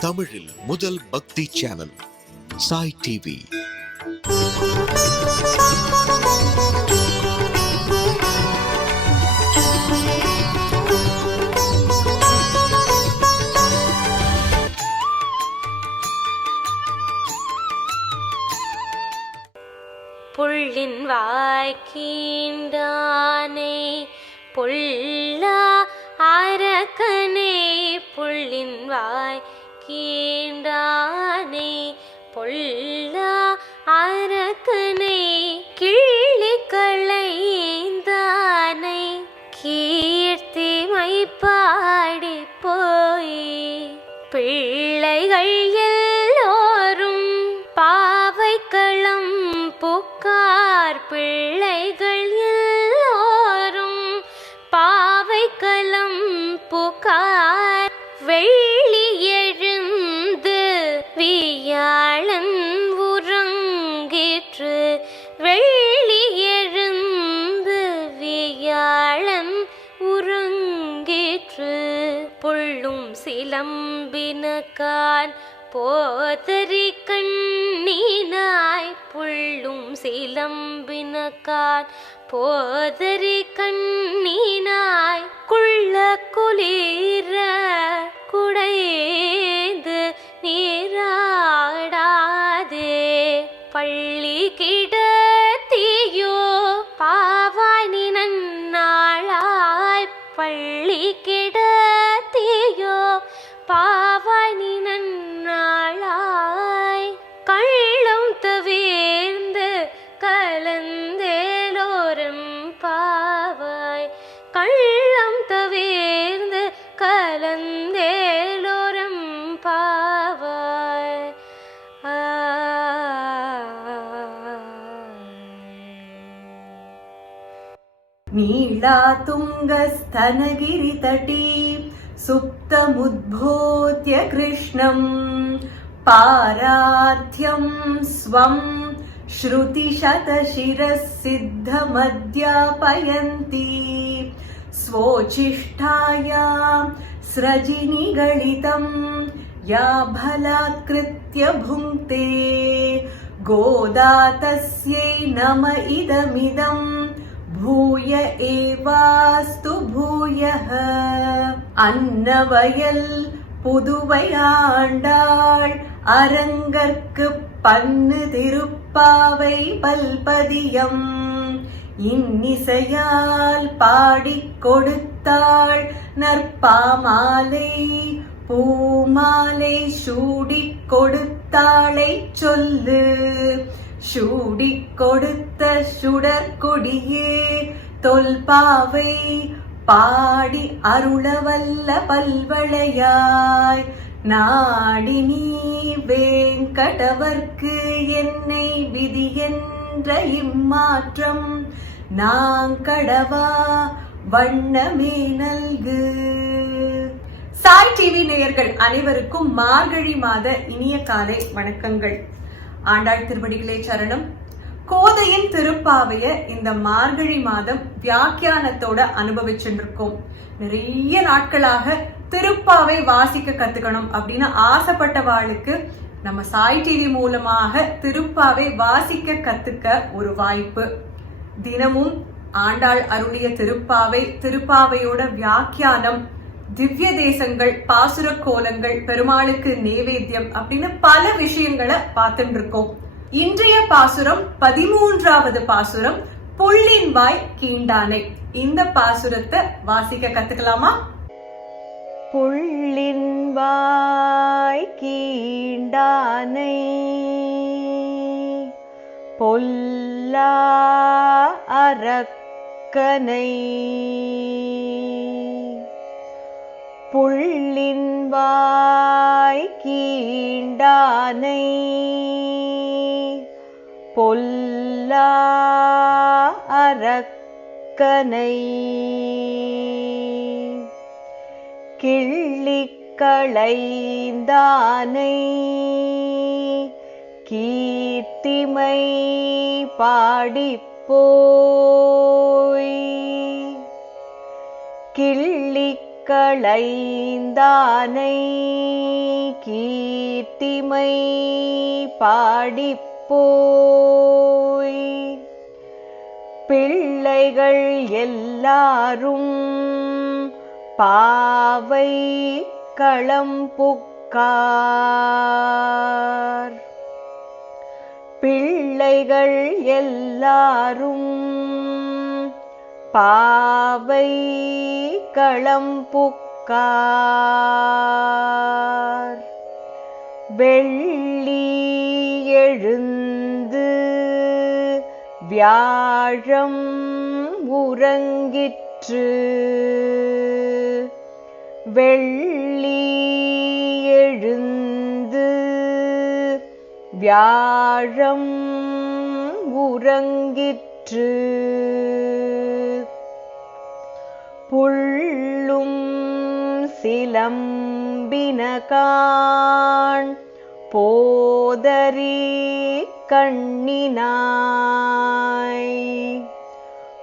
தமிழில் முதல் பக்தி சேனல் சாய் டிவி. புள்ளின் வாய்க்கீண்டானே புல்லா அரக்கனே, புள்ளின் வாய்க்கீண்டானே பொல்லா அரக்கனே, கிள்ளிக்களைந்தானை கீர்த்திமை பாடி போய் பிள்ளைகள் எல்லோரும் பாவைக்களம் புக்கார், பிள்ளைகள் எல்லோரும் பாவைக்களம் புக்கார், வெள்ளி எழுந்து வியாழன் உறங்கிற்று, வெள்ளி எழுந்து வியாழன் உறங்கிற்று, புள்ளும் சிலம்பினக்கான் போதரி கண்ணினாய், புள்ளும் சிலம்பினக்கான் போதரி கண்ணினாய், குள்ள குளிர குடைந்து நீராடாதே பள்ளி கிடத்தியோ பாவானி நன்னாளாய், பள்ளி கிடத்தியோ பாவானி நன்னாளாய், கள்ளம் தவிர்ந்து கலந்தேலோரும் பாவாய், கள்ளம் தவிர்ந்து கலந்தேலோரும் பாவாய். नीला तुङ्गस्तनगिरितटी सुप्तमुद्बोध्य कृष्णं पाराध्यं स्वं श्रुतिशतशिरःसिद्धमध्यापयन्ती स्वोच्छिष्टायां स्रजिनिगलितं या बलात्कृत्य भुङ्क्ते, गोदा तस्यै नम इदमिदं भूय एवास्तु भूयः. அன்னவயல் புதுவையாண்டாள் அரங்கற்கு பன்னு திருப்பாவை பல்பதியம் இன்னிசையால் பாடிக் கொடுத்தாள் நற்பாமாலை பூமாலை சூடிக் கொடுத்தாளை சொல்லு, சூடிக் கொடுத்த சுடற்கொடியே தொல்பாவை பாடி அருளவல்ல பல்வளையாய், நாடி நீ வேங்கடவர்க்கு என்னை விதி என்ற இம்மாற்றம் நாங்கடவா வண்ணமே நல்கு. சாய் டிவி நேயர்கள் அனைவருக்கும் மார்கழி மாத இனிய காலை வணக்கங்கள். ஆண்டாள் திருவடிகளே சரணம். கோதையின் திருப்பாவைய இந்த மார்கழி மாதம் வியாக்கியானத்தோட அனுபவிச்சுருக்கோம். நிறைய நாட்களாக திருப்பாவை வாசிக்க கத்துக்கணும் அப்படின்னு ஆசைப்பட்டவாளுக்கு நம்ம சாய் டிவி மூலமாக திருப்பாவை வாசிக்க கத்துக்க ஒரு வாய்ப்பு. தினமும் ஆண்டாள் அருளிய திருப்பாவை, திருப்பாவையோட வியாக்கியானம், திவ்ய தேசங்கள், பாசுர கோலங்கள், பெருமாளுக்கு நேவேத்தியம் அப்படின்னு பல விஷயங்களை பார்த்துட்டு இருக்கோம். இன்றைய பாசுரம் 13வது பாசுரம், புள்ளின் வாய் கீண்டானை. இந்த பாசுரத்தை வாசிக்க கத்துக்கலாமா? புள்ளின் வாய் கீண்டானை பொல்லா அரக்கனை, புள்ளின் வாய் கீண்டானை பொல்லா அரக்கனை, கிள்ளிக்களைந்தானை கீர்த்திமை பாடிப்போய், கிள்ளிக் களைந்தானை கீர்த்திமை பாடிப்போய் பிள்ளைகள் எல்லாரும் பாவை களம்புக்கார் பிள்ளைகள் எல்லாரும் பாவை களம்புக்கார் வெள்ளி எழுந்து வியாழம் உறங்கிற்று வெள்ளி எழுந்து வியாழம் உறங்கிற்று புள்ளும் சிலம்பினகான் போதரி கண்ணினாய்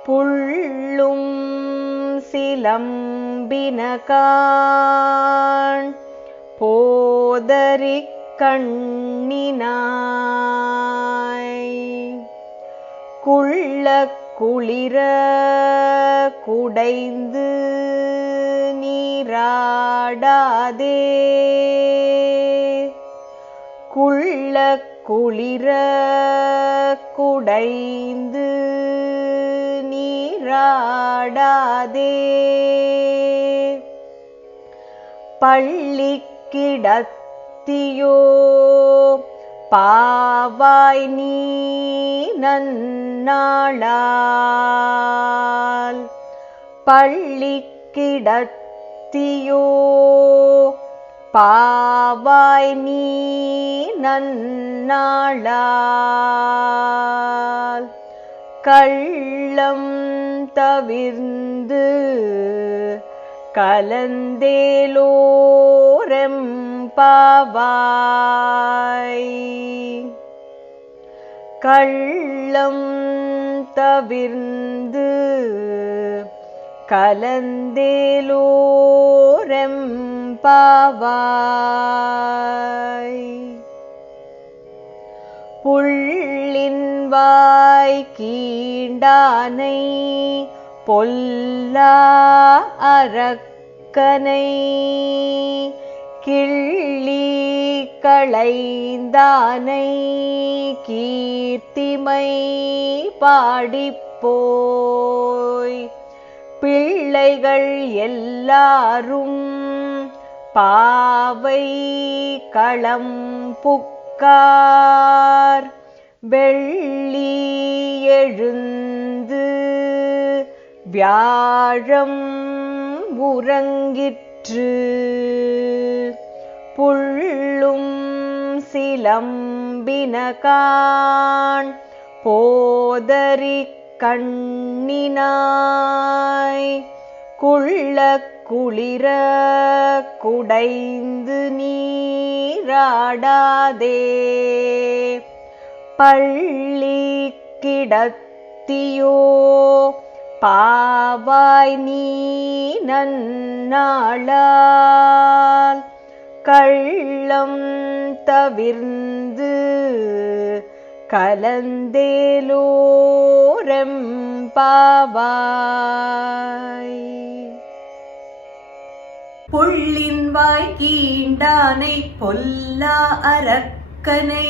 புள்ளும் சிலம்பினகான் போதரி கண்ணினாய் குள்ள குளிர குடைந்து நீராடாதே குள்ள குளிர குடைந்து நீராடாதே பள்ளி கிடத்தியோ பாவாய் நீ நன்னாளால் பள்ளி கிடத்தியோ பாவாய் நீ நன்னாளால் கள்ளம் தவிர்ந்து கலந்தேலோரெம்பாவாய் கள்ளம் தவிர்ந்து கலந்தேலோரெம்பாவாய் புள்ளின் வாய் கீண்டானை பொல்லா அரக்கனை கிள்ளி களைந்தானை கீர்த்திமை பாடிப்போய் பிள்ளைகள் எல்லாரும் பாவை களம்புக்கார் வெள்ளி எழுந்து வியாழம் உறங்கிற்று புள்ளும் சிலம்பினகான் போதரி கண்ணினாய் குள்ள குளிர குடைந்து நீராடாதே பள்ளி கிடத்தியோ பாவாய் நீ நன்னாளால் கள்ளம் தவிர்ந்து கலந்தேலோரெம்பாவாய் புள்ளின் வாய் கீண்டானை பொல்லா அரக்கனை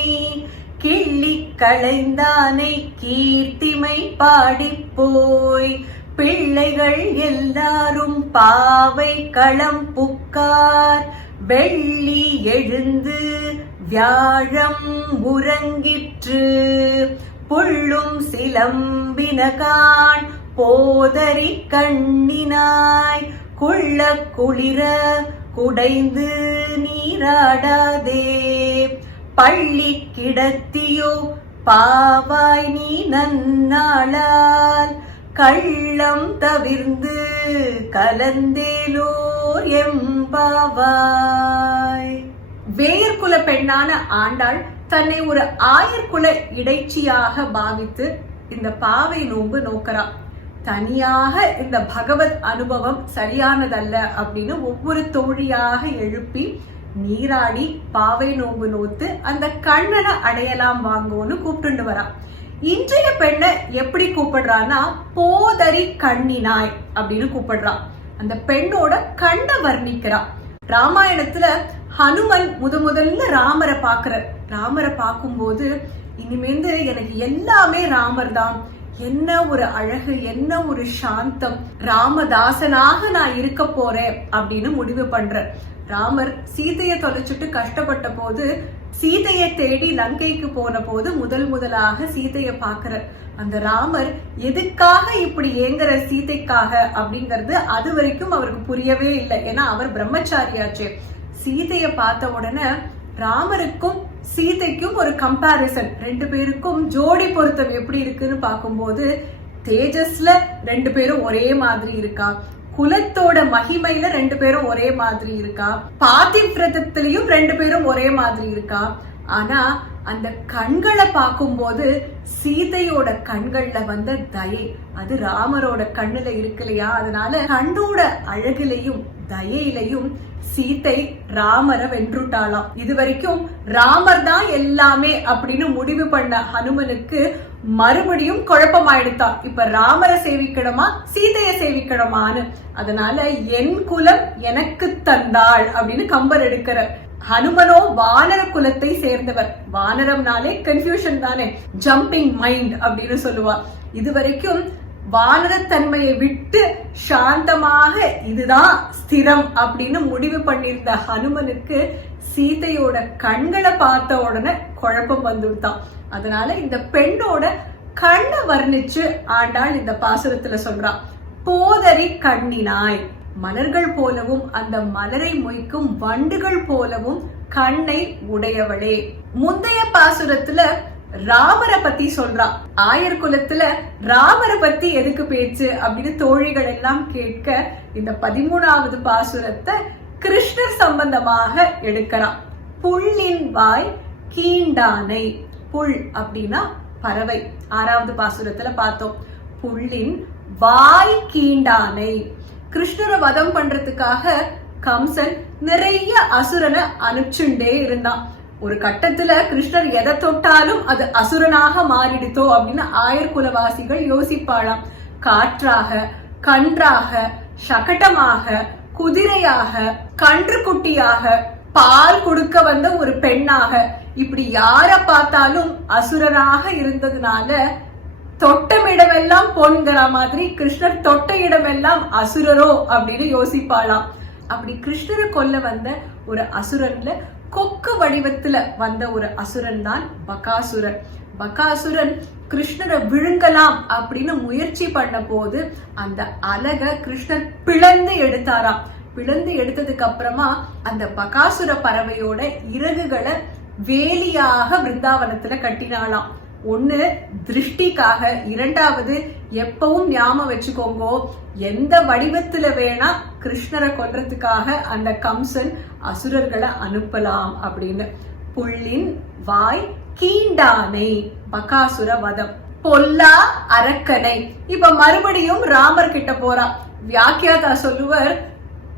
கிள்ளி களைந்தானை கீர்த்திமை பாடிப்போய் பிள்ளைகள் எல்லாரும் பாவை களம்புக்கார் வெள்ளி எழுந்து வியாழம் உறங்கிற்று புள்ளும் சிலம்பினகான் போதரி கண்ணினாய் குள்ள குளிர குடைந்து நீராடாதே பள்ளி கிடத்தியோ பாவாய் நீ நன்னாளால் கள்ளம் தவிர்ந்து கலந்தேலோர் எம்பாவாய். வேயர்குல பெண்ணான ஆண்டாள் தன்னை ஒரு ஆயர்குல இடைச்சியாக பாவித்து இந்த பாவை நோன்பு நோக்கிறா. தனியாக இந்த பகவத் அனுபவம் சரியானதல்ல அப்படின்னு ஒவ்வொரு தோழியாக எழுப்பி நீராடி பாவை நோம்பு நோத்து அந்த கண்ணனை அடையலாம் வாங்கோன்னு கூப்பிட்டு வரா. இன்றைய பெண்ணை எப்படி கூப்பிடுறான்னா போதரி கண்ணினாய் அப்படின்னு கூப்பிடுறா. அந்த பெண்ணோட கண்ணை வர்ணிக்கிறா. ராமாயணத்துல ஹனுமன் முதல்ல ராமரை பாக்குறார். ராமரை பார்க்கும்போது இனிமேந்து எனக்கு எல்லாமே ராமர் தான், என்ன ஒரு அழகு, என்ன ஒரு சாந்தம், ராமதாசனாக நான் இருக்க போறேன் அப்படின்னு முடிவு பண்ற. ராமர் சீதையை தொலைச்சிட்டு கஷ்டப்பட்ட போது, சீதையை தேடி லங்கைக்கு போன போது முதலாக சீதையை பாக்குற அந்த ராமர் எதுக்காக இப்படி ஏங்குற சீதைக்காக அப்படிங்கறது அது வரைக்கும் அவருக்கு புரியவே இல்லை. ஏன்னா அவர் பிரம்மச்சாரியாச்சு. சீதையை பார்த்த உடனே ராமருக்கும் சீதைக்கும் ஒரு கம்பாரிசன், ரெண்டு பேருக்கும் ஜோடி பொருத்தம் எப்படி இருக்குன்னு பார்க்கும்போது தேஜஸ்ல ரெண்டு பேரும் ஒரே மாதிரி இருக்கா, குலத்தோட மகிமையில ரெண்டு பேரும் ஒரே மாதிரி இருக்கா, பாதிவிரதத்திலையும் ரெண்டு பேரும் ஒரே மாதிரி இருக்கா. ஆனா அந்த கண்களை பார்க்கும்போது சீதையோட கண்கள்ல வந்த தயை அது ராமரோட கண்ணுல இருக்கு இல்லையா. அதனால கண்ணோட அழகிலையும் தயையிலையும் சீதை ராமரை வென்றுட்டாளாம். இது வரைக்கும் ராமர் தான் எல்லாமே அப்படின்னு முடிவு பண்ண ஹனுமனுக்கு மறுபடியும் குழப்பமாயிடுத்தான். இப்ப ராமரை சேவிக்கணுமா சீதையை சேவிக்கணுமான்னு. அதனால என் குலம் எனக்கு தந்தாள் அப்படின்னு கம்பர் எடுக்கிற. ஹனுமனோ வானர குலத்தை சேர்ந்தவர். வானரம்னாலே கன்ஃபியூஷன் தானே, ஜம்பிங் மைண்ட் அப்படின்னு சொல்லுவா. இது வரைக்கும் வானரத்தன்மையை விட்டு சாந்தமாக இதுதான் ஸ்திரம் அப்படின்னு முடிவு பண்ணியிருந்த ஹனுமனுக்கு சீதையோட கண்களை பார்த்த உடனே குழப்பம் வந்துட்டான். அதனால இந்த பெண்ணோட கண்ணை வர்ணிச்சு ஆண்டாள் இந்த பாசுரத்துல சொல்றான், போதரி கண்ணினாய், மலர்கள் போலவும் அந்த மலரை மொய்க்கும் வண்டுகள் போலவும் கண்ணை உடையவளே. முந்தைய பாசுரத்துல ராமரை பத்தி சொல்றா. ஆயர் குலத்துல ராமரை பத்தி எதுக்கு பேச்சு அப்படின்னு தோழிகள் எல்லாம் கேட்க இந்த 13வது பாசுரத்தை கிருஷ்ணர் சம்பந்தமாக எடுக்கலாம். புள்ளின் வாய் கீண்டானை, புல் அப்படின்னா பறவை. 6வது பாசுரத்துல பார்த்தோம். புள்ளின் வாய் கீண்டானை, கிருஷ்ணரை வதம் பண்றதுக்காக கம்சன் நிறைய அசுரனை அனுப்பிச்சுட்டே இருந்தான். ஒரு கட்டத்துல கிருஷ்ணர் எதை தொட்டாலும் அது அசுரனாக மாறிடுதோ அப்படின்னு ஆயர் குலவாசிகள் யோசிப்பாளாம். காற்றாக, கன்றாக, சகட்டமாக, குதிரையாக, கன்று குட்டியாக, பால் கொடுக்க வந்த ஒரு பெண்ணாக, இப்படி யார பார்த்தாலும் அசுரனாக இருந்ததுனால தொட்டமிடமெல்லாம் பொன்கிற மாதிரி கிருஷ்ணர் தொட்ட இடமெல்லாம் அசுரரோ அப்படின்னு யோசிப்பாளாம். அப்படி கிருஷ்ணரை கொல்ல வந்த ஒரு அசுரன்ல கொக்கு வடிவத்துல வந்த ஒரு அசுரன் தான் பகாசுரன். பகாசுரன் கிருஷ்ணரை விழுங்கலாம் அப்படின்னு முயற்சி பண்ண போது அந்த அலக கிருஷ்ணர் பிளந்து எடுத்தாராம். பிளந்து எடுத்ததுக்கு அப்புறமா அந்த பகாசுர பறவையோட இறகுகளை வேலியாக பிருந்தாவனத்துல கட்டினாலாம். ஒண்ணு திருஷ்டிக்காக, இரண்டாவது எப்பவும் ஞாபகம் வச்சுக்கோங்க, எந்த வடிவத்துல வேணா கிருஷ்ணரை கொல்றதுக்காக அந்த கம்சன் அசுரர்களை அனுப்பலாம் அப்படின்னு. புள்ளின் வாய் கீண்டானை, பகாசுர வதம். பொல்லா அரக்கனை. இப்ப மறுபடியும் ராமர் கிட்ட போறா. வியாக்கியாதா சொல்லுவர்,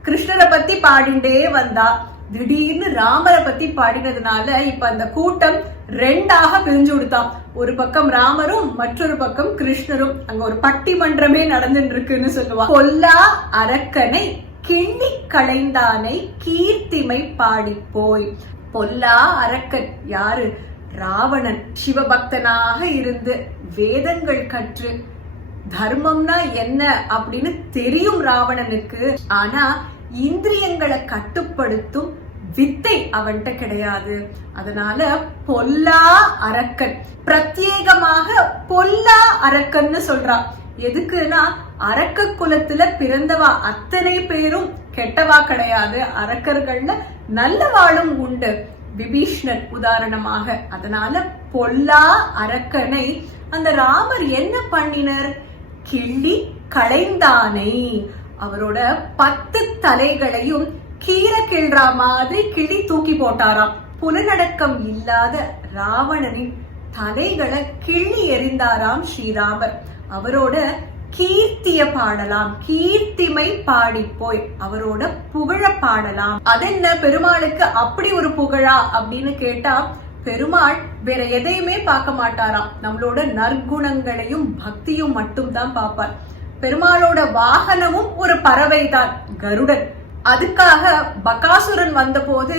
கிருஷ்ணரை பத்தி பாடிண்டே வந்தா, திடீர்னு ராமரை பத்தி பாடினதுனால இப்ப அந்த கூட்டம் ரெண்டாக பிரிஞ்சு விடுத்தான். ஒரு பக்கம் ராமரும் மற்றொரு பக்கம் கிருஷ்ணரும். அங்க ஒரு பட்டிமன்றமே நடந்துட்டு இருக்குன்னு சொல்லுவா. பொல்லா அரக்கனை கிள்ளி களைந்தானை கீர்த்திமை பாடி போய். பொல்லா அரக்கன் யாரு? ராவணன். சிவபக்தனாக இருந்து வேதங்கள் கற்று தர்மம்னா என்ன அப்படின்னு தெரியும் ராவணனுக்கு. ஆனா இந்திரியங்களை கட்டுப்படுத்தும் வித்தை அவன்கிட்ட கிடையாது. அதனால பொல்லா அரக்கன், பிரத்யேகமாக பொல்லா அரக்கன்னு சொல்றா. எதுக்குன்னா அரக்க குலத்துல பிறந்தவா அத்தனை பேரும் கெட்டவா கிடையாது, அரக்கர்கள்ல நல்லவாளும் உண்டு, விபீஷ்ணன் உதாரணமாக. அதனால பொல்லா அரக்கனை அந்த ராமர் என்ன பண்ணினர்? கிள்ளி களைந்தானை. அவரோட 10 தலைகளையும் கீரை கிள்ற மாதிரி கிள்ளி தூக்கி போட்டாராம். புலனடக்கம் இல்லாத ராவணனின் தலைகளை கிள்ளி எறிந்தாராம் ஸ்ரீராமர். அவரோட கீர்த்திய பாடலாம், கீர்த்திமை பாடிப்போய் அவரோட புகழ பாடலாம். அதென்ன பெருமாளுக்கு அப்படி ஒரு புகழா அப்படின்னு கேட்டா, பெருமாள் வேற எதையுமே பார்க்க மாட்டாராம், நம்மளோட நற்குணங்களையும் பக்தியும் மட்டும் தான் பார்ப்பார். பெருமாளோட வாகனமும் ஒரு பறவை தான், கருடன். அதுக்காக பகாசுரன் வந்த போது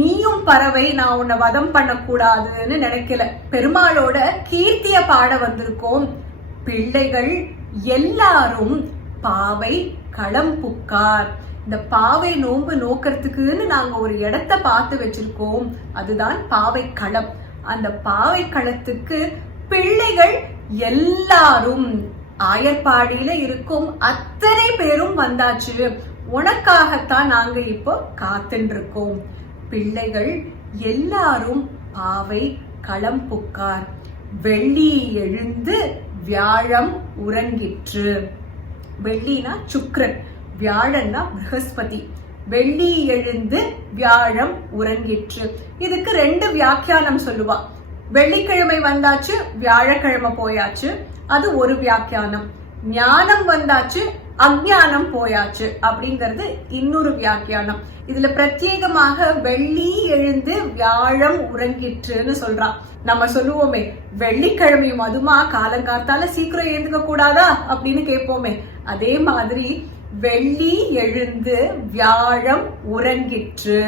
நீயும் பறவை, நான் உன்னை வதம் பண்ணக்கூடாதுன்னு நினைக்கல. பெருமாளோட கீர்த்திய பாட வந்திருக்கோம். பிள்ளைகள் எல்லாரும் பாவை களம் புக்கார். இந்த பாவை நோன்பு நோக்கிறதுக்குன்னு நாங்க ஒரு இடத்த பார்த்து வச்சிருக்கோம், அதுதான் பாவை களம். அந்த பாவை களத்துக்கு பிள்ளைகள் எல்லாரும் ஆயர்பாடியில இருக்கும் அத்தனை பேரும் வந்தாச்சு. உனக்காகத்தான் நாங்க இப்போ காத்துட்டு இருக்கோம். பிள்ளைகள் எல்லாரும் பாவை களம் புக்கார். வெள்ளி எழுந்து வியாழம் உறங்கிற்று. வெள்ளினா சுக்கிரன், வியாழன்னா ப்ரஹஸ்பதி. வெள்ளி எழுந்து வியாழம் உறங்கிற்று. இதுக்கு ரெண்டு வியாக்கியானம் சொல்லுவா. வெள்ளிக்கிழமை வந்தாச்சு, வியாழக்கிழமை போயாச்சு, அது ஒரு வியாக்கியானம். ஞானம் வந்தாச்சு, அஞ்ஞானம் போயாச்சு அப்படிங்கிறது இன்னொரு வியாக்கியானம். இதுல பிரத்யேகமாக வெள்ளி எழுந்து வியாழம் உறங்கிற்றுன்னு சொல்றான். நம்ம சொல்லுவோமே, வெள்ளிக்கிழமையும் அதுமா காலங்காத்தால சீக்கிரம் எழுந்துக்க கூடாதா அப்படின்னு கேட்போமே, அதே மாதிரி வெள்ளி எழுந்து வியாழம் உறங்கிற்று.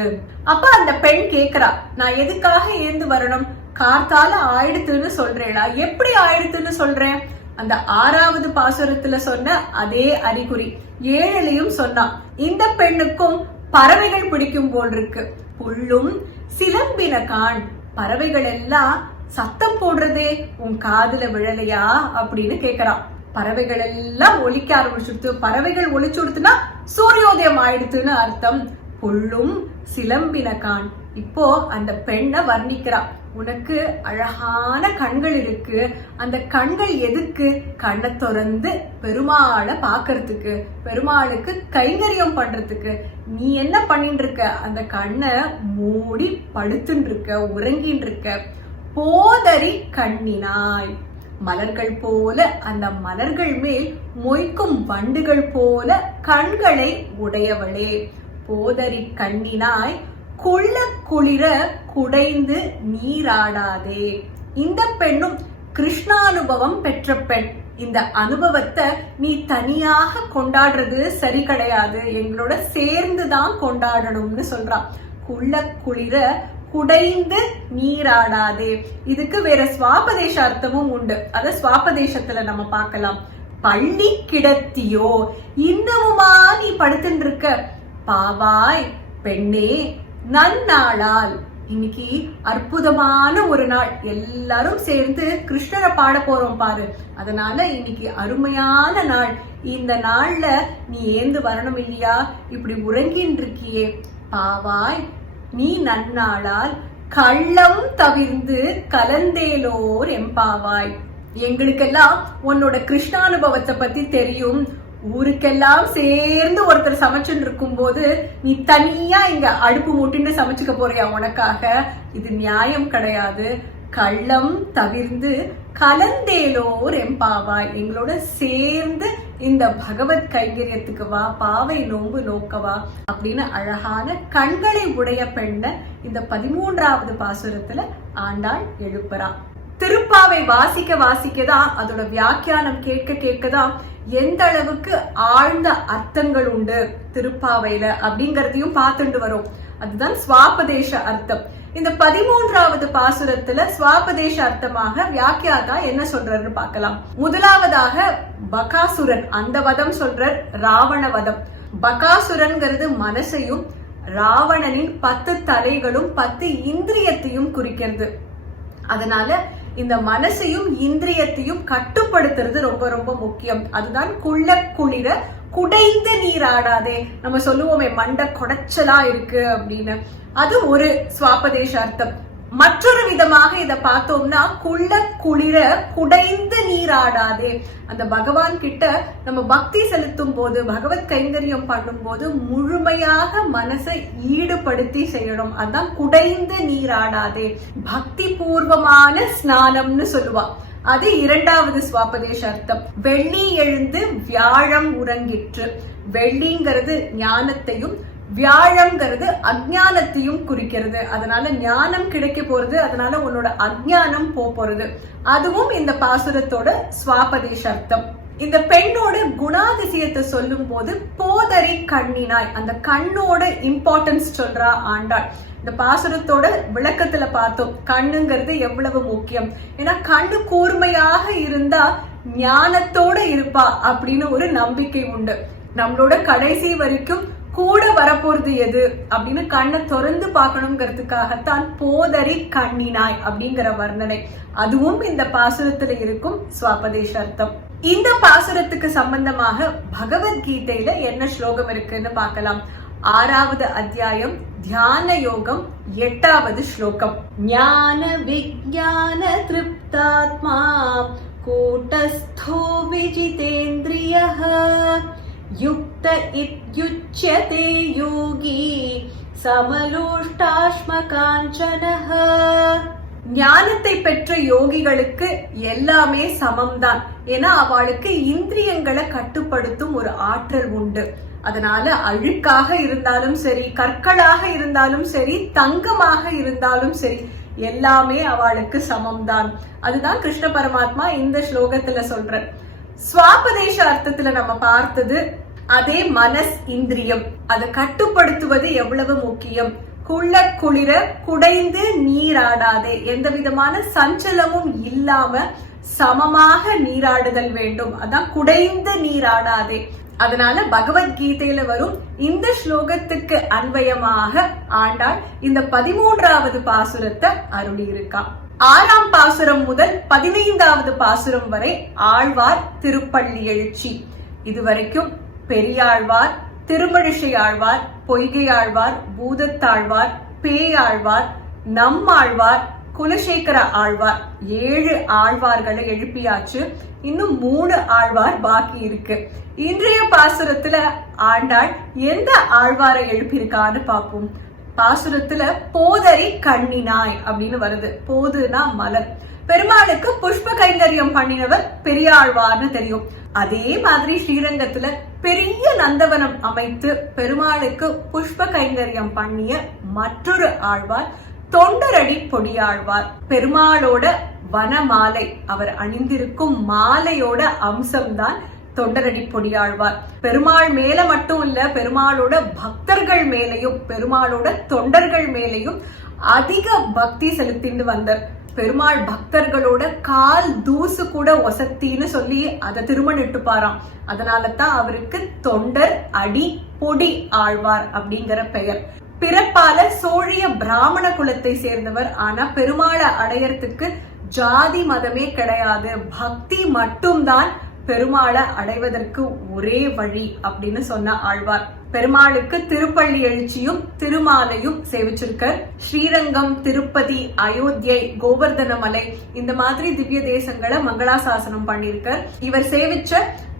அப்ப அந்த பெண் கேக்குறா, நான் எதுக்காக எழுந்து வரணும்? கார்த்தால ஆயிடுத்துன்னு சொல்றேடா. எப்படி ஆயிடுத்துன்னு சொல்றேன்? அந்த 6வது பாசுரத்துல சொன்ன அதே அறிகுறி 7லயும் சொன்னான். இந்த பெண்ணுக்கும் பறவைகள் பிடிக்கும் போல் இருக்கு. புல்லும் சிலம்பின கான். பறவைகள் எல்லாம் சத்தம் போடுறதே உன் காதுல விழலையா அப்படின்னு கேக்குறான். பறவைகள் எல்லாம் ஒலிக்க ஆரம்பிச்சுடுத்து. பறவைகள் ஒலிச்சுடுத்துனா சூரியோதயம் ஆயிடுத்துன்னு அர்த்தம். புல்லும் சிலம்பின கான். இப்போ அந்த பெண்ணை வர்ணிக்கிறா. உனக்கு அழகான கண்கள் இருக்கு. அந்த கண்கள் எதுக்கு? கண்ணை திறந்து பெருமாளை பாக்குறதுக்கு, பெருமாளுக்கு கைங்கரியம் பண்றதுக்கு. நீ என்ன பண்ணிட்டு இருக்க? அந்த கண்ணை மூடி படுத்துட்டு இருக்க, உறங்கிட்டு இருக்க. போதரி கண்ணினாய். மலர்கள் போல, அந்த மலர்கள் மேல் மொய்க்கும் வண்டுகள் போல கண்களை உடையவளே. போதரி கண்ணினாய் குள்ள குளிர குடைந்து நீராடாதே. இந்த பெண்ணும் கிருஷ்ணானுபவம் பெற்ற பெண். இந்த அனுபவத்தை நீ தனியாக கொண்டாடுறது சரி கிடையாது, எங்களோட சேர்ந்துதான் கொண்டாடணும்னு சொல்றான். குள்ள குளிர குடைந்து நீராடாதே. இதுக்கு வேற சுவாபதேச அர்த்தமும் உண்டு. அத சுவாபதேசத்துல நம்ம பார்க்கலாம். பள்ளி கிடத்தியோ, இன்னமுமா நீ படுத்துட்டு இருக்க? பாவாய் பெண்ணே, நன்னாளால். இன்னைக்கு அற்புதமான ஒரு நாள். எல்லாரும் சேர்ந்து கிருஷ்ணரை பாட போறோம் பாரு. அதனால இன்னைக்கு அருமையான நாள். இந்த நாள்ல நீ ஏந்து வரணும் இல்லையா? இப்படி உறங்கின்னு இருக்கியே, பாவாய் நீ நன்னாளால் கள்ளம் தவிர்ந்து கலந்தேலோர் எம்பாவாய். எங்களுக்கெல்லாம் உன்னோட கிருஷ்ணானுபவத்தை பத்தி தெரியும். ஊருக்கெல்லாம் சேர்ந்து ஒருத்தர் சமைச்சுட்டு இருக்கும் போது நீ தனியா இங்க அடுப்பு மூட்டின்னு சமைச்சுக்க போறியா? உனக்காக இது நியாயம் கிடையாது. கள்ளம் தவிர்ந்து கலந்தேலோர் எம்பாவாய். எங்களோட சேர்ந்து இந்த பகவத் கைங்கரியத்துக்கு வா, பாவை நோன்பு நோக்கவா அப்படின்னு அழகான கண்களை உடைய பெண்ண இந்த 13வது பாசுரத்துல ஆண்டாள் எழுப்புறா. திருப்பாவை வாசிக்க வாசிக்கதான், அதோட வியாக்கியானம் கேட்க கேட்கதான் எந்த அளவுக்கு ஆழ்ந்த அர்த்தங்கள் உண்டு திருப்பாவையில அப்படிங்கறதையும் பார்த்துட்டு வரும். அதுதான் சுவாபதேச அர்த்தம். இந்த 13வது பாசுரத்துல சுவாபதேச அர்த்தமாக வியாக்கியாதா என்ன சொல்றாரு பார்க்கலாம். முதலாவதாக பகாசுரன், அந்த வதம் சொல்றார், ராவண வதம். பகாசுரன்கிறது மனசையும், ராவணனின் 10 தலைகளும் 10 இந்திரியத்தையும் குறிக்கிறது. அதனால இந்த மனசையும் இந்திரியத்தையும் கட்டுப்படுத்துறது ரொம்ப ரொம்ப முக்கியம். அதுதான் குள்ள குளிர குடைந்து நீராடாதே. நம்ம சொல்லுவோமே மண்டை கொடைச்சலா இருக்கு அப்படின்னு, அது ஒரு சுவாபதேச அர்த்தம். மற்றொரு விதமாக இத பார்த்தோம்னா குள்ள குளிர குடைந்து நீராடாதே. அந்த பகவான் கிட்ட நம்ம பக்தி செலுத்தும் போது, பகவத் கைங்கரியம் பண்ணும் போது முழுமையாக மனசை ஈடுபடுத்தி செய்யணும். அதான் குடைந்து நீராடாதே. பக்தி பூர்வமான ஸ்நானம்னு சொல்லுவா. அது இரண்டாவது ஸ்வாபதேச அர்த்தம். வெள்ளி எழுந்து வியாழம் உறங்கிற்று. வெள்ளிங்கிறது ஞானத்தையும் வியாழம்ங்கிறது அஜ்ஞானத்தையும் குறிக்கிறது. அதனால ஞானம் கிடைக்க போறது, அதனால உன்னோட அஜ்ஞானம் போறது. அதுவும் இந்த பாசுரத்தோட ஸ்வாபதேச அர்த்தம். இந்த பெண்ணோட குணாதிசயத்தை சொல்லும் போது போதரி கண்ணினாய், அந்த கண்ணோட இம்பார்ட்டன்ஸ் சொல்றா ஆண்டாள். இந்த பாசுரத்தோட விளக்கத்துல பார்த்தோம் கண்ணுங்கிறது எவ்வளவு முக்கியம். ஏன்னா கண்ணு கூர்மையாக இருந்தா ஞானத்தோட இருப்பா அப்படின்னு ஒரு நம்பிக்கை உண்டு. நம்மளோட கடைசி வரைக்கும் கூட வரப்போறது எது அப்படின்னு கண்ணை திறந்து பார்க்கணுங்கிறதுக்காகத்தான் போதரி கண்ணினாய் அப்படிங்கிற வர்ணனை. அதுவும் இந்த பாசுரத்துல இருக்கும் ஸ்வாபதேச அர்த்தம். இந்த பாசுரத்துக்கு சம்பந்தமாக பகவத்கீதையில என்ன ஸ்லோகம் இருக்குன்னு பார்க்கலாம். 6வது அத்தியாயம் தியான யோகம் 8வது ஸ்லோகம். ஞான விஞ்ஞான திருப்தாத்மா கூட்டஸ்தோ விஜிதேந்திரியः யுக்த இத்யுச்யதே யோகி சமலோஷ்டாஸ்ம காஞ்சனः. ஞானத்தை பெற்ற யோகிகளுக்கு எல்லாமே சமம்தான். ஏன்னா அவளுக்கு இந்திரியங்களை கட்டுப்படுத்தும் ஒரு ஆற்றல் உண்டு. அதனால அழுக்காக இருந்தாலும் சரி, கற்களாக இருந்தாலும் சரி, தங்கமாக இருந்தாலும் சரி, எல்லாமே அவளுக்கு சமம்தான். அதுதான் கிருஷ்ண பரமாத்மா இந்த ஸ்லோகத்துல சொல்ற. ஸ்வாபதேச அர்த்தத்துல நம்ம பார்த்தது அதே மனஸ் இந்திரியம், அதை கட்டுப்படுத்துவது எவ்வளவு முக்கியம். குள்ள குளிர குடைந்து நீராடாதே, எந்த விதமான சஞ்சலமும் இல்லாம சமமாக நீராடுதல் வேண்டும். அதான் குடைந்து நீராடாதே. அதனால பகவத்கீதையில வரும் இந்த ஸ்லோகத்துக்கு அன்வயமாக ஆண்டாள் இந்த 13வது பாசுரத்தை அருளி இருக்கா. 6ஆம் பாசுரம் முதல் 15வது பாசுரம் வரை ஆழ்வார் திருப்பள்ளி எழுச்சி. இதுவரைக்கும் பெரியாழ்வார், திருமழிசை ஆழ்வார், பொய்கை ஆழ்வார், பூதத்தாழ்வார், பேயாழ்வார், நம்மாழ்வார், குலசேகர ஆழ்வார் 7 ஆழ்வார்களை எழுப்பியாச்சு. இன்னும் 3 ஆழ்வார் பாக்கி இருக்கு. இன்றைய பாசுரத்துல ஆண்டாள் எந்த ஆழ்வாரை எழுப்பியிருக்கான்னு பார்ப்போம். பாசுரத்துல போதரி கண்ணினாய் அப்படின்னு வருது. போதுனா மலர். பெருமாளுக்கு புஷ்ப கைங்கரியம் பண்ணினவர் பெரியாழ்வார்னு தெரியும். அதே மாதிரி ஸ்ரீரங்கத்துல பெரிய நந்தவனம் அமைத்து பெருமாளுக்கு புஷ்ப கைங்கரியம் பண்ணிய மற்றொரு ஆழ்வார் தொண்டரடி பொடியாழ்வார். பெருமாளோட வனமாலை, அவர் அணிந்திருக்கும் மாலையோட அம்சம்தான் தொண்டரடி பொடியாழ்வார். பெருமாள் மேல மட்டும் இல்ல, பெருமாளோட பக்தர்கள் மேலையும் பெருமாளோட தொண்டர்கள் மேலையும் அதிக பக்தி செலுத்திட்டு வந்தார். பெருமாள் பக்தர்களோட கால் தூசு கூட ஒசத்தின்னு சொல்லி அதை திருமணிட்டு பாராம். அதனால தான் அவருக்கு தொண்டர் அடி பொடி ஆழ்வார் அப்படிங்கிற பெயர். பிறப்பால சோழிய பிராமண குலத்தை சேர்ந்தவர். ஆனா பெருமாளை அடையறதுக்கு ஜாதி மதமே கிடையாது, பக்தி மட்டும்தான் பெருமாளை அடைவதற்கு ஒரே வழி அப்படின்னு சொன்ன ஆழ்வார். பெருமாளுக்கு திருப்பள்ளி எழுச்சியும் திருமாலையும் சேவிச்சிருக்கார். ஸ்ரீரங்கம், திருப்பதி, அயோத்தியை, கோவர்தனமலை இந்த மாதிரி திவ்ய தேசங்களை மங்களாசாசனம் பண்ணிருக்கார். இவர் சேவிச்ச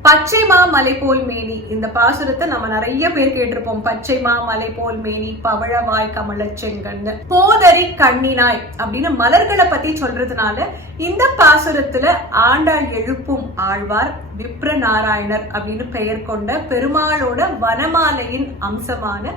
பச்சைமா மலை போல் மேனி, இந்த பாசுரத்தை நம்ம நிறைய பேர் கேட்டிருப்போம். பச்சைமா மலை போல் மேனி, பவழவாய் கமல செங்கன்னு. போதரி கண்ணினாய் அப்படின்னு மலர்களை பத்தி சொல்றதுனால இந்த பாசுரத்துல ஆண்டாள் எழுப்பும் ஆழ்வார் விப்ர நாராயணர் அப்படின்னு பெயர் கொண்ட பெருமாளோட வனமாலையின் அம்சமான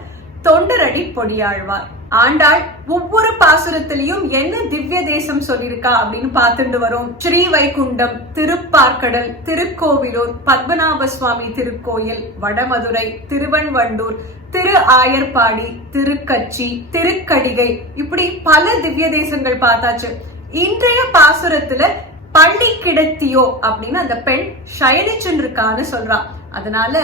தொண்டரடி பொடியாழ்வார். ஆண்டாள் ஒவ்வொரு பாசுரத்திலையும் என்ன திவ்ய தேசம் சொல்லியிருக்கா அப்படின்னு பார்த்துட்டு வரும். ஸ்ரீ வைகுண்டம், திருப்பார்க்கடல், திருக்கோவிலூர், பத்மநாப சுவாமி திருக்கோயில், வடமதுரை, திருவன்வண்டூர், திரு ஆயர்பாடி, திருக்கச்சி, திருக்கடிகை, இப்படி பல திவ்ய தேசங்கள் பார்த்தாச்சு. இன்றைய பாசுரத்துல பள்ளி கிடத்தியோ அப்படின்னு அந்த பெண் சயனிச்சுருக்கான்னு சொல்றா. அதனால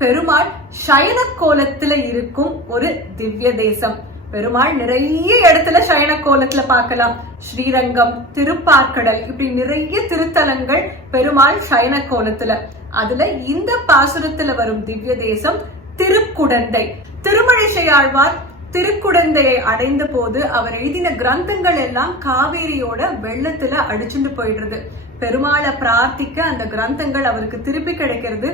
பெருமாள் சயன கோலத்துல இருக்கும் ஒரு திவ்ய தேசம். பெருமாள் நிறைய இடத்துல சயன கோலத்துல பார்க்கலாம். ஸ்ரீரங்கம், திருப்பார்க்கடல், இப்படி நிறைய திருத்தலங்கள் பெருமாள் சயன கோலத்துல. அதுல இந்த பாசுரத்துல வரும் திவ்ய தேசம் திருக்குடந்தை. திருமழிசை ஆழ்வார் திருக்குடந்தையை அடைந்த போது அவர் எழுதின கிரந்தங்கள் எல்லாம் காவேரியோட வெள்ளத்துல அடிச்சுட்டு போயிடுறது. பெருமாளை பிரார்த்திக்க அந்த கிரந்தங்கள் அவருக்கு திருப்பி கிடைக்கிறது.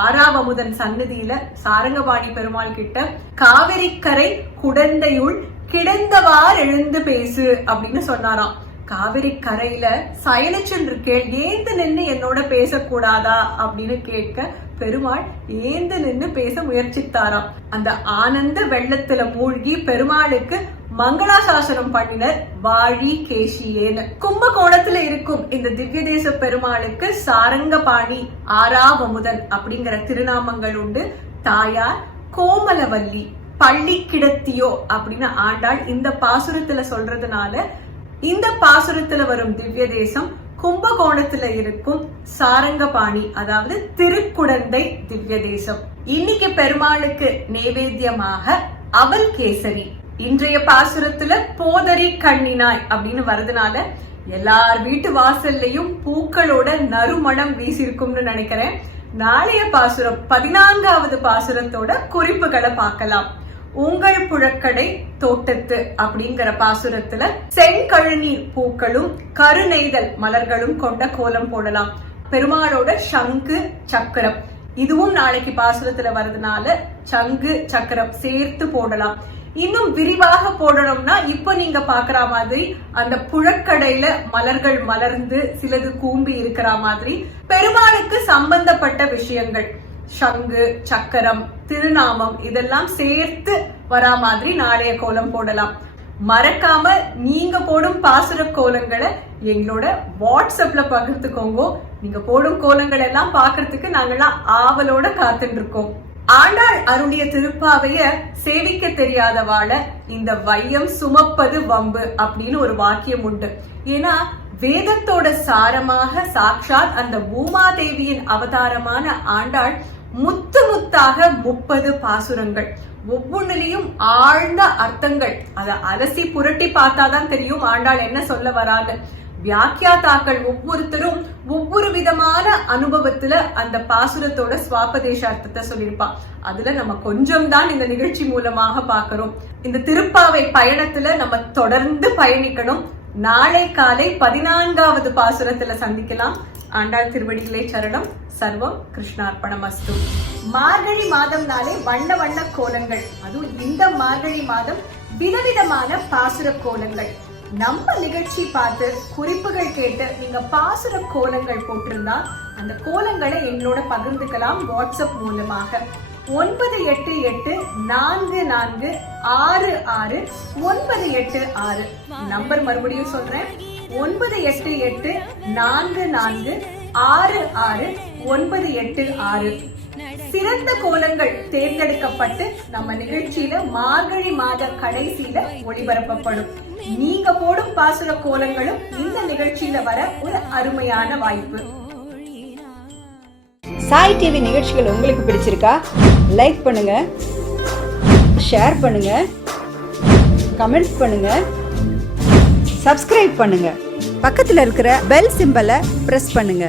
ஆறாவமுதன் சன்னதியில சாரங்கபாணி பெருமாள் கிட்ட காவிரிக்கரை குடந்தையுள் கிடந்தவார் எழுந்து பேசு அப்படின்னு சொன்னாராம். காவிரி கரையில சயனிச்சன் இருக்கேள், ஏந்து நின்னு என்னோட பேசக்கூடாதா அப்படின்னு கேட்க பெருமாள் ஏந்து நின்னு பேச முயற்சித்தாராம். அந்த ஆனந்த வெள்ளத்துல மூழ்கி பெருமாளுக்கு மங்களாசாசனம் பண்ணினர் வாழி கேசியேன்னு. கும்பகோணத்துல இருக்கும் இந்த திவ்ய தேச பெருமாளுக்கு சாரங்கபாணி, ஆறாவமுதன் அப்படிங்கிற திருநாமங்கள் உண்டு. தாயார் கோமலவல்லி, பள்ளி கிடத்தியோ அப்படின்னு ஆண்டாள் இந்த பாசுரத்துல சொல்றதுனால இந்த பாசுரத்துல வரும் திவ்ய தேசம் கும்பகோணத்துல இருக்கும் சாரங்கபாணி, அதாவது திருக்குடந்தை திவ்ய தேசம். இன்னைக்கு பெருமாளுக்கு நைவேத்தியமாக அவல் கேசரி. இன்றைய பாசுரத்துல போதரி கண்ணினாய் அப்படின்னு வரதுனால எல்லார் வீட்டு வாசல்லையும் பூக்களோட நறுமணம் வீசிருக்கும்னு நினைக்கிறேன். நாளைய பாசுரம் 14வது பாசுரத்தோட குறிப்புகளை பார்க்கலாம். உங்கள் புழக்கடை தோட்டத்து அப்படிங்கிற பாசுரத்துல செங்கழுநீர் பூக்களும் கருநெய்தல் மலர்களும் கொண்ட கோலம் போடலாம். பெருமாளோட சங்கு சக்கரம் இதுவும் நாளைக்கு பாசுரத்துல வரதுனால சங்கு சக்கரம் சேர்த்து போடலாம். இன்னும் விரிவாக போடணும்னா இப்ப நீங்க பாக்குற மாதிரி அந்த புழக்கடையில மலர்கள் மலர்ந்து சிலது கூம்பி இருக்கிற மாதிரி பெருமாளுக்கு சம்பந்தப்பட்ட விஷயங்கள், சங்கு சக்கரம் திருநாமம் இதெல்லாம் சேர்த்து வரா மாதிரி நாளைய கோலம் போடலாம். மறக்காம நீங்க போடும் பாசுர கோலங்களை எங்களோட வாட்ஸ்அப்ல பகிர்ந்துக்கோங்க. நீங்க போடும் கோலங்கள் எல்லாம் பாக்குறதுக்கு நாங்கெல்லாம் ஆவலோட காத்துட்டு இருக்கோம். ஆண்டாள் அருளிய திருப்பாவைய சேவிக்க தெரியாதவாள இந்த வையம் சுமப்பது வம்பு அப்படின்னு ஒரு வாக்கியம் உண்டு. ஏன்னா வேதத்தோட சாரமாக சாட்சாத் அந்த பூமாதேவியின் அவதாரமான ஆண்டாள் முத்து முத்தாக 30 பாசுரங்கள், ஒவ்வொன்றிலையும் ஆழ்ந்த அர்த்தங்கள். அத அலசி புரட்டி பார்த்தாதான் தெரியும் ஆண்டாள் என்ன சொல்ல வராது. வியாக்கியாதாக்கள் ஒவ்வொருத்தரும் ஒவ்வொரு விதமான அனுபவத்துல அந்த பாசுரத்தோட சுவாபதேச அர்த்தத்தை சொல்லியிருப்பா. அதுல நம்ம கொஞ்சம் தான் இந்த நிகழ்ச்சி மூலமாக பாக்குறோம். இந்த திருப்பாவை பயணத்துல நம்ம தொடர்ந்து பயணிக்கணும். நாளை காலை 14வது பாசுரத்துல சந்திக்கலாம். ஆண்டாள் திருவடிகளே சரணம். சர்வம் கிருஷ்ணார்ப்பணமஸ்து. மார்கழி மாதம்னாலே வண்ண வண்ண கோலங்கள், அதுவும் இந்த மார்கழி மாதம் விதவிதமான பாசுர கோலங்கள். நம்ம நிகழ்ச்சி பார்த்து குறிப்புகள் கேட்டு நீங்க பாசுர கோலங்கள் போட்டிருந்தா அந்த கோலங்களை எங்களோட பகிர்ந்துக்கலாம் வாட்ஸ்அப் மூலமாக. 9884466986 நம்பர் மறுபடியும் சொல்றேன், 9884466986. சிறந்த கோலங்கள் தேர்ந்தெடுக்கப்பட்டு நம்ம நிகழ்ச்சியில மார்கழி மாத கடைசியில ஒளிபரப்பப்படும். நீங்க போடும் பாசுர கோலங்களும் இந்த நிகழ்ச்சியில வர ஒரு அருமையான வாய்ப்பு. சாய் டிவி நிகழ்ச்சிகள் உங்களுக்கு பிடிச்சிருக்கா? லைக் பண்ணுங்க, ஷேர் பண்ணுங்க, கமெண்ட்ஸ் பண்ணுங்க, சப்ஸ்கிரைப் பண்ணுங்க, பக்கத்துல இருக்கிற பெல் சிம்பலை பிரஸ் பண்ணுங்க.